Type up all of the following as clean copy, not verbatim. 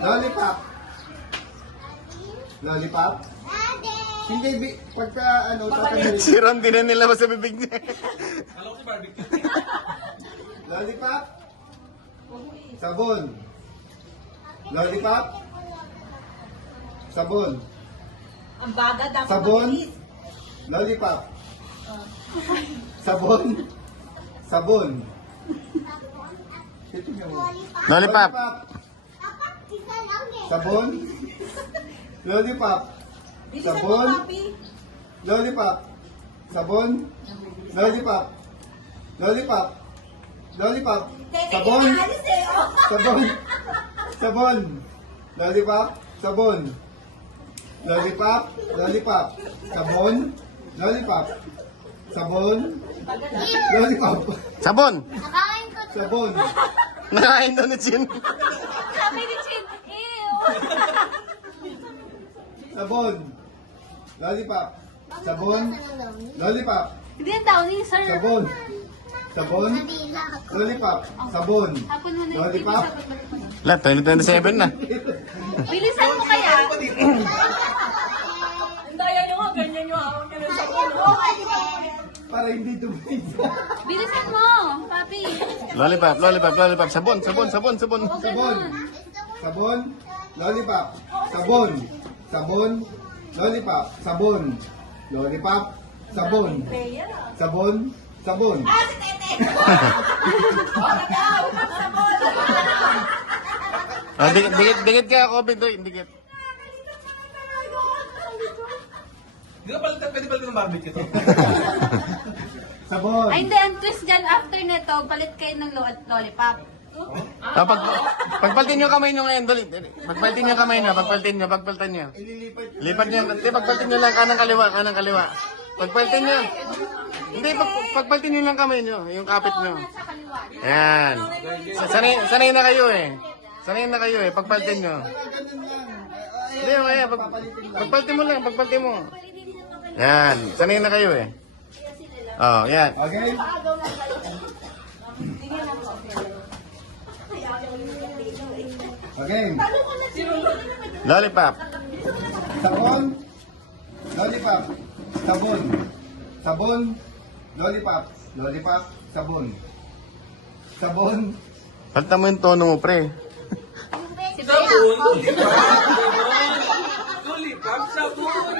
Lollipop. Lollipop? Hindi, pagka ano, tatanggalin. Si Ron, din na nila sa bibig niya. Alam ko si barbecue. Lollipop? Sabon. Lollipop? Sabon. Ang baga dapat Sabon? mabilis. Lollipop. Sabon. Sabon. Ito nga mo. Lollipop. Sabon. Lollipop. Bilisan mo, Sabon. papi. Lollipop. Sabon. Lollipop. Lollipop. Lollipop. Teka, Sabon. inaalis eh. Oh. Sabon. Sabon. Lollipop. Sabon. Lollipop. Lollipop. Sabon. Lollipop. Sabon. Lollipop. Sabon. Sabon. Nakain doon ni Chin. Sabi ni Chin, ew. Sabon. Lollipop. Sabon. Lollipop. Hindi ang downy, sir. Sabon. Sabon. Lollipop. Sabon. Hapon mo na yung Lollipop. Lahat, 2027 na. Bilisan mo kaya. Ang daya nyo nga, ganyan nyo hawak ka ng sabon. Para hindi dumisa. Bilisan mo, papi. Lollipop, lollipop, lollipop. Sabon, sabon, sabon, sabon. Sabon. Sabon. Lollipop. Sabon. Sabon. Lollipop. Sabon. Lollipop. Sabon. Sabon. Sabon. Ah, si Tete. Ah, dikit, dikit, dikit ka, Kobe, doy, dikit. Di ba pwede palitan ng barbecue to? Sabon. Ay, hindi. Ang twist dyan after nito, palit kayo ng lollipop. Ah, pagpaltin nyo kamay nyo ngayon, dali. Pagpaltin nyo kamay nyo, pagpaltin nyo. Ililipat yun. Lipat nyo, hindi, pagpaltin nyo lang kanang kaliwa. Pagpaltin nyo. Hindi, pagpaltin nyo lang kamay nyo, yung kapit nyo. Sa kaliwa. Yan. Sanay na kayo eh. Sanay na kayo eh, pagpaltin nyo. Ganun lang. Hindi, kaya, pagpaltin mo lang, pagpaltin mo. Yan, sanay na kayo eh. Oh, yan. Okay? Okay. Lollipop. Sabon. Lollipop. Sabon. Sabon. Lollipop. Lollipop. Sabon. Sabon. Palta mo yung tono mo, pre. Sabon! Lollipop, sabon!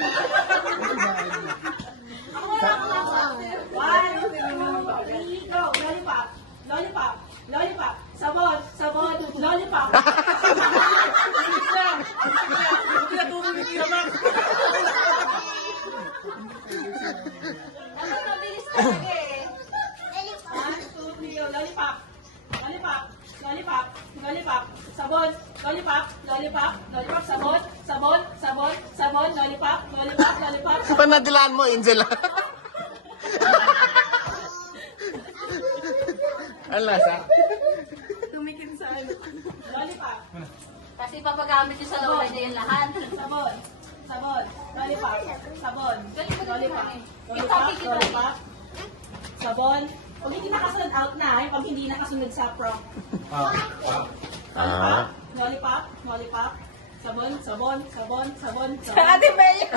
Lollipop, lollipop, lollipop, sabon, sabon, lollipop. Bilis lang. Huwag pinatulong ni Tia Mac. Dapat mabilis talaga eh. Lollipop, lollipop, lollipop, lollipop, sabon, lollipop, lollipop, lollipop, sabon, sabon, sabon, sabon, lollipop, lollipop, lollipop. Panadilaan mo, Angela. Ang lasa? Tumikin sa ano. Lollipop, Kasi papagamit nyo sa lola niya yung lahat. sabon, sabon, lollipop, sabon, Galing mo din lollipop, naman eh. lollipop, Kita, kita, lollipop, sabon. Pag hindi nakasunod out na, pag hindi nakasunod sa pro. Ah. Lollipop, lollipop, sabon, sabon, sabon, sabon, sabon. Ate Bea.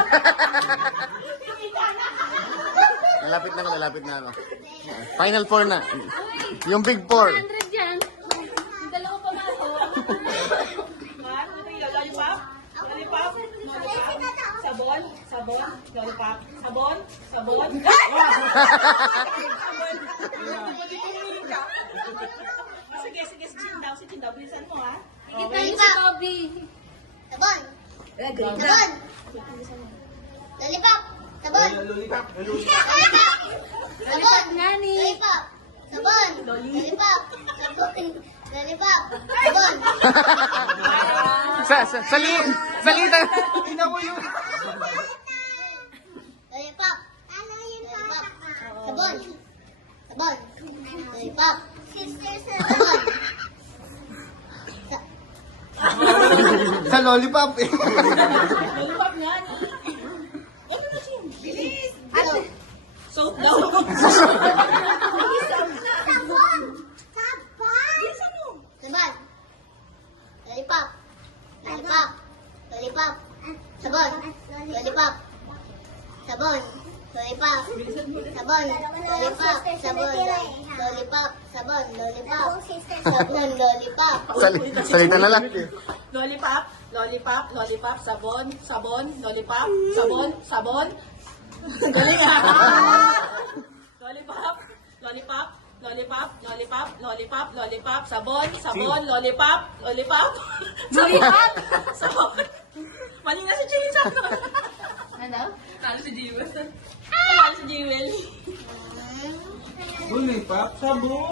Lalapit na ako. Final four na. Yung big four. 100 yan. Yung dalawa pa nga ako. Lollipop, lollipop, lollipop, sabon, sabon, lollipop, sabon, sabon. Sige, sige, si Chin daw, bilisan mo ha. Kita niyo si Toby. Sabon. Green. Sabon. Lollipop. Sabon. Lollipop, Sabon. Nga ni. Lollipop. Sabon. Lollipop. Sabon. Lollipop. Sabon. Salita. Lollipop. Lollipop. Sabon. Sabon. Lollipop. Sabon. Sa lollipop eh. Lollipop nga ni. Ano na Chin? Bilis. Soap daw. Sabon. Sabon. Bilisan mo. Sabon. Lollipop. Lollipop. Lollipop. Sabon. Lollipop. Sabon. Lollipop. Sabon. Lollipop. Sabon. Lollipop. Sabon. Lollipop. Sabon. Lollipop. Salita na lang. Lollipop, lollipop, lollipop, sabon, sabon, lollipop, sabon, sabon. Galing ah! Lollipop, lollipop, lollipop, lollipop, lollipop, lollipop, sabon, sabon, lollipop, lollipop. Lollipop! Sabon. Mali na si Jason. Ano? Talo si Jewel. Talo si Jewel. Lollipop, sabon.